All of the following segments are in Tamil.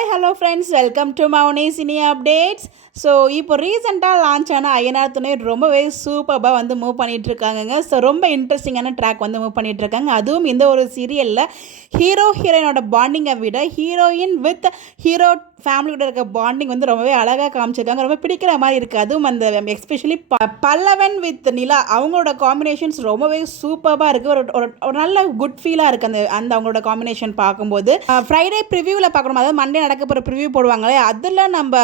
Hi hello friends, welcome to Mouni cine updates. So இப்போ ரீசெண்டாக லான்ச் ஆன ஐயனார் துணை ரொம்பவே சூப்பராக வந்து மூவ் பண்ணிகிட்ருக்காங்கங்க. ஸோ ரொம்ப இன்ட்ரெஸ்டிங்கான ட்ராக் வந்து மூவ் பண்ணிகிட்ருக்காங்க. அதுவும் இந்த ஒரு சீரியலில் ஹீரோயினோட பாண்டிங்கை விட ஹீரோயின் வித் ஹீரோ ஃபேமிலியோட இருக்க பாண்டிங் வந்து ரொம்பவே அழகாக காமிச்சிருக்காங்க. ரொம்ப பிடிக்கிற மாதிரி இருக்குது. அதுவும் அந்த எஸ்பெஷலி பல்லவன் வித் நிலா அவங்களோட காம்பினேஷன்ஸ் ரொம்பவே சூப்பராக இருக்குது. ஒரு நல்ல குட் ஃபீலாக இருக்குது அந்த அவங்களோட காம்பினேஷன் பார்க்கும்போது. ஃப்ரைடே ப்ரிவியூவில் பார்க்கணும், அதாவது மண்டே நடக்க போகிற ப்ரிவியூ போடுவாங்களே, அதில் நம்ம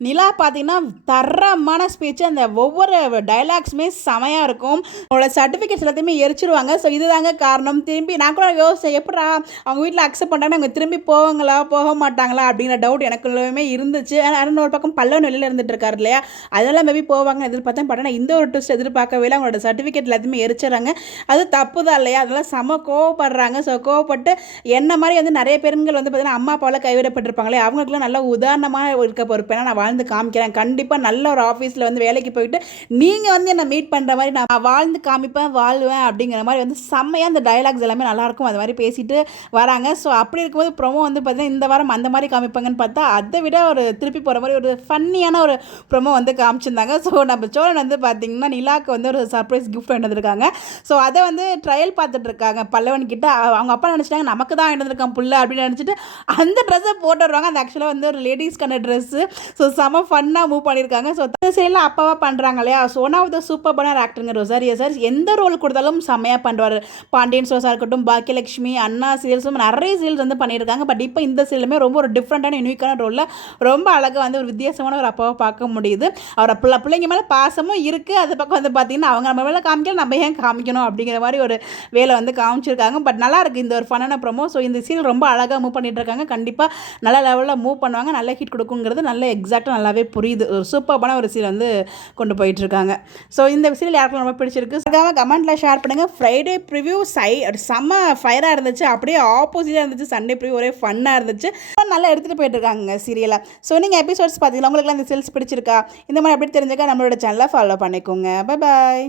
நிலா பார்த்தீங்கன்னா தரமான ஸ்பீச்சு, அந்த ஒவ்வொரு டைலாக்ஸுமே செமையாக இருக்கும். அவங்களோட சர்டிஃபிகேட்ஸ் எல்லாத்தையுமே எரிச்சிருவாங்க. ஸோ இதுதாங்க காரணம். திரும்பி நான் கூட யோசிச்சேன், எப்படா அவங்க வீட்டில் அக்செப்ட் பண்ணுறாங்க, அவங்க திரும்பி போவாங்களா போக மாட்டாங்களா அப்படிங்கிற டவுட் எனக்குள்ளே இருந்துச்சு. ஆனால் ஒரு பக்கம் பல்லவன் வெளியில் இருந்துட்டு இருக்காரு இல்லையா, அதெல்லாம் மேபி போவாங்கன்னு எதிர்பார்த்தேன். பட் ஆனால் இந்த ஒரு ட்விஸ்ட் எதிர்பார்க்கவே இல்லை. அவங்களோட சர்டிஃபிகேட் எல்லாத்தையுமே எரிச்சிடறாங்க. அது தப்பு தான் இல்லையா, அதெல்லாம் செம கோவப்படுறாங்க. ஸோ கோவப்பட்டு என்ன மாதிரி வந்து நிறைய பெண்கள் வந்து பார்த்தீங்கன்னா அம்மா அப்பாவில் கைவிடப்பட்டிருப்பாங்களே, அவங்களுக்குலாம் நல்ல உதாரணமாக இருக்க பொறுப்பேன்னா நான் வாழ்ந்து காமிக்கிறேன். கண்டிப்பாக நல்ல ஒரு ஆஃபீஸில் வந்து வேலைக்கு போயிட்டு நீங்கள் வந்து என்னை மீட் பண்ணுற மாதிரி நான் வாழ்ந்து காமிப்பேன், வாழ்வேன் அப்படிங்கிற மாதிரி வந்து செம்மையாக அந்த டைலாக்ஸ் எல்லாமே நல்லாயிருக்கும். அது மாதிரி பேசிட்டு வராங்க. ஸோ அப்படி இருக்கும்போது ப்ரொமோ வந்து பார்த்தீங்கன்னா இந்த வாரம் அந்த மாதிரி காமிப்பாங்கன்னு பார்த்தா அதை விட ஒரு திருப்பி போகிற மாதிரி ஒரு ஃபன்னியான ஒரு ப்ரொமோ வந்து காமிச்சிருந்தாங்க. ஸோ நம்ம சோழன் வந்து பார்த்திங்கன்னா நிலாவுக்கு வந்து ஒரு சர்ப்ரைஸ் கிஃப்ட் வாங்கிட்டு வந்திருக்காங்க. ஸோ அதை வந்து ட்ரையல் பார்த்துட்டு இருக்காங்க பல்லவன் கிட்ட. அவங்க அப்பா நினச்சிட்டாங்க நமக்கு தான் வாங்கிட்டு வந்திருக்கான் புள்ள அப்படின்னு நினச்சிட்டு அந்த ட்ரெஸ்ஸை போட்டு வருவாங்க. அந்த ஆக்சுவலாக வந்து ஒரு லேடிஸ்க்கான ட்ரெஸ்ஸு. ஸோ செம ஃபன்னாக மூவ் பண்ணியிருக்காங்க. ஸோ அந்த சைடில் அப்பாவாக பண்ணுறாங்க இல்லையா. ஸோ ஒன் ஆஃப் த சூப்பரான ஆக்டருங்க ரொசாரியோ சார். எந்த ரோல் கொடுத்தாலும் செம்மையாக பண்ணுவார். பாண்டியன் ஸ்டோர்ஸாக இருக்கட்டும், பாக்கியலட்சுமி, அண்ணா சீரியல்ஸும் நிறைய சீரியல்ஸ் வந்து பண்ணியிருக்காங்க. பட் இப்போ இந்த சீரியலுமே ரொம்ப ஒரு டிஃப்ரெண்ட்டான யூனிக்கான ரோலில் ரொம்ப அழகாக வந்து ஒரு வித்தியாசமான ஒரு அப்பாவை பார்க்க முடியுது. அவரை பிள்ளைங்க மேலே பாசமும் இருக்குது. அது பக்கம் வந்து பார்த்திங்கன்னா அவங்க நம்ம மேலே காமிக்கல, நம்ம ஏன் காமிக்கணும் அப்படிங்கிற மாதிரி ஒரு வேலை வந்து காமிச்சிருக்காங்க. பட் நல்லா இருக்குது இந்த ஒரு ஃபன்னான ப்ரோமோ. ஸோ இந்த சீரியல் ரொம்ப அழகாக மூவ் பண்ணிட்டு இருக்காங்க. கண்டிப்பாக நல்ல லெவலில் மூவ் பண்ணுவாங்க, நல்ல ஹிட் கொடுக்குங்கிறது நல்ல எக்ஸாக்டாக நல்லாவே புரியுது. ஒரு சூப்பரான ஒரு சீரியல் வந்து கொண்டு போயிட்டுருக்காங்க. ஸோ இந்த சீரியல் யாருக்கும் ரொம்ப பிடிச்சிருக்கு கமெண்ட்டில் ஷேர் பண்ணுங்கள். ஃப்ரைடே ப்ரிவ்யூ செம்ம ஃபயராக இருந்துச்சு. அப்படியே ஆப்போசிட்டாக இருந்துச்சு. சண்டே ப்ரிவ்யூ ஒரே ஃபன்னாக இருந்துச்சு. நல்லா எடுத்துகிட்டு போயிட்டுருக்காங்க சீரியலை. ஸோ நீங்கள் எபிசோட்ஸ் பார்த்தீங்களா, உங்களுக்குலாம் இந்த சீரியல்ஸ் பிடிச்சிருக்கா? இந்த மாதிரி அப்படி தெரிஞ்சுக்க நம்மளோட சேனலை ஃபாலோ பண்ணிக்கோங்க. Bye bye.